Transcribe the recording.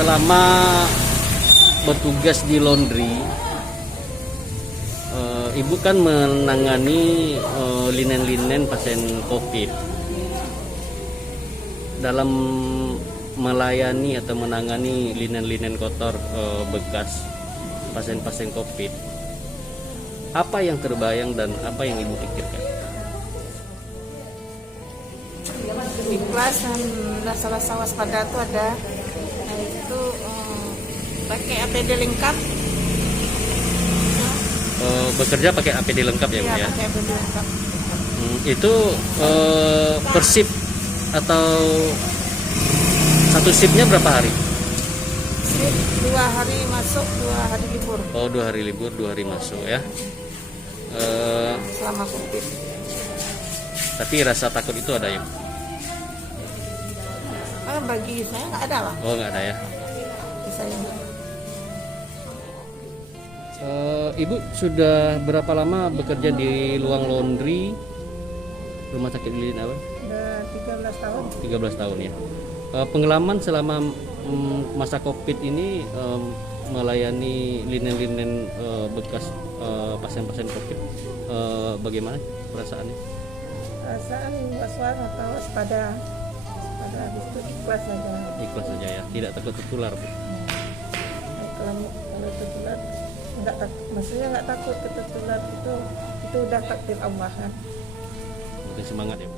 selama bertugas di laundry, Ibu kan menangani linen-linen pasien COVID. Dalam melayani atau menangani linen-linen kotor bekas pasien-pasien COVID, apa yang terbayang dan apa yang Ibu pikirkan? Ikhlas dan rasa waspada itu ada, nah itu pakai APD lengkap. Bekerja pakai APD lengkap ya, Bu ya? Pakai APD lengkap. Itu per shift atau satu shiftnya berapa hari? Shift 2 hari masuk, 2 hari libur. Oh, 2 hari libur, 2 hari masuk ya. Selama COVID. Tapi rasa takut itu ada ya? Bagi saya nggak ada lah. Oh, nggak ada ya. Bagi saya nggak. Ibu sudah berapa lama bekerja di Luang Laundry Rumah Sakit Lilin apa? Udah 13 tahun. 13 tahun ya. Pengalaman selama masa COVID ini melayani linen-linen bekas pasien-pasien COVID, bagaimana perasaannya? Perasaan was-was atau waspada. Habis itu ikhlas saja. Ikhlas saja ya, tidak takut tertular. Kalau tertular nggak takut, maksudnya nggak takut tertular itu udah takdir Allah kan. Semangat ya.